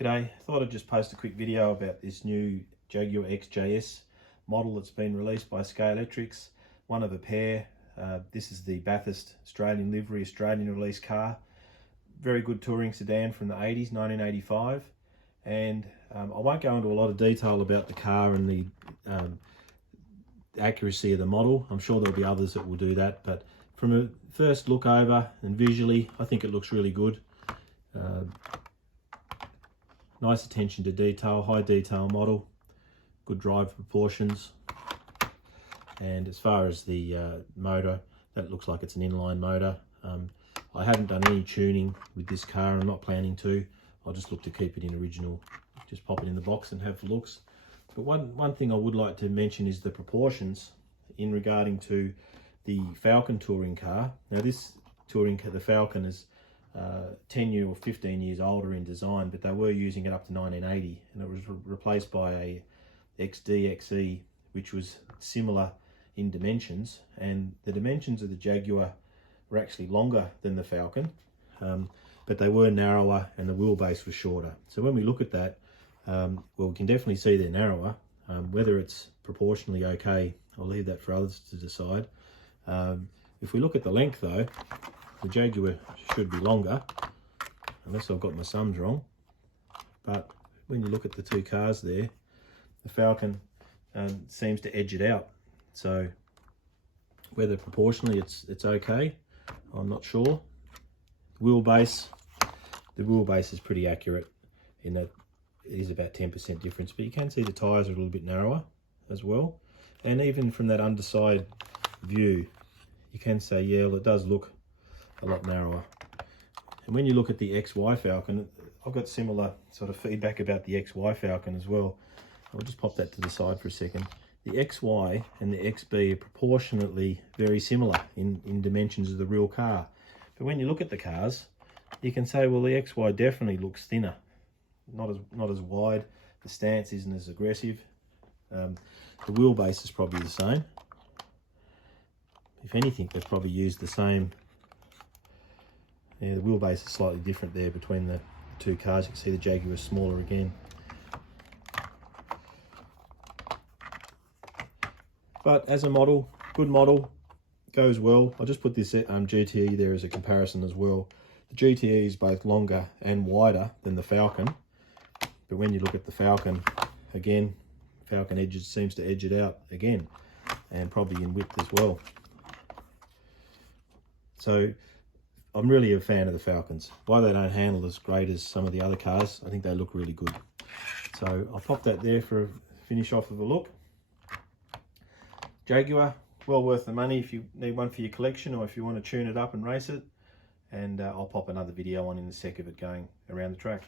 G'day, thought I'd just post a quick video about this new Jaguar XJ-S model that's been released by Scalextric, one of a pair. This is the Bathurst Australian livery, Australian release car. Very good touring sedan from the 80s, 1985. And I won't go into a lot of detail about the car and the accuracy of the model. I'm sure there'll be others that will do that, but from a first look over and visually, I think it looks really good. Nice attention to detail, high detail model, good drive proportions. And as far as the motor, that looks like it's an inline motor. I haven't done any tuning with this car. I'm not planning to. I'll just look to keep it in original, just pop it in the box and have looks. But one thing I would like to mention is the proportions in regarding to the Falcon touring car. Now this touring car, the Falcon, is 10 or 15 years older in design, but they were using it up to 1980, and it was replaced by a XD which was similar in dimensions, and the dimensions of the Jaguar were actually longer than the Falcon, but they were narrower and the wheelbase was shorter. So when we look at that, well, we can definitely see they're narrower. Whether it's proportionally okay, I'll leave that for others to decide. If we look at the length though, the Jaguar should be longer, unless I've got my sums wrong. But when you look at the two cars there, the Falcon seems to edge it out. So whether proportionally it's okay, I'm not sure. The wheelbase is pretty accurate in that it is about 10% difference, but you can see the tyres are a little bit narrower as well. And even from that underside view, you can say, yeah, well, it does look a lot narrower. And when you look at the XY Falcon, I've got similar sort of feedback about the XY Falcon as well. I'll just pop that to the side for a second. The XY and the XB are proportionately very similar in dimensions of the real car. But when you look at the cars, you can say, well, the XY definitely looks thinner, not as wide. The stance isn't as aggressive. The wheelbase is probably the same. If anything, they've probably used the same. Yeah, the wheelbase is slightly different there between the two cars. You can see the Jaguar is smaller again. But as a model, good model, goes well. I'll just put this GTE there as a comparison as well. The GTE is both longer and wider than the Falcon. But when you look at the Falcon, again, Falcon seems to edge it out again, and probably in width as well. So I'm really a fan of the Falcons. Why they don't handle as great as some of the other cars, I think they look really good. So I'll pop that there for a finish off of a look. Jaguar, well worth the money if you need one for your collection or if you want to tune it up and race it. And I'll pop another video on in a sec of it going around the track.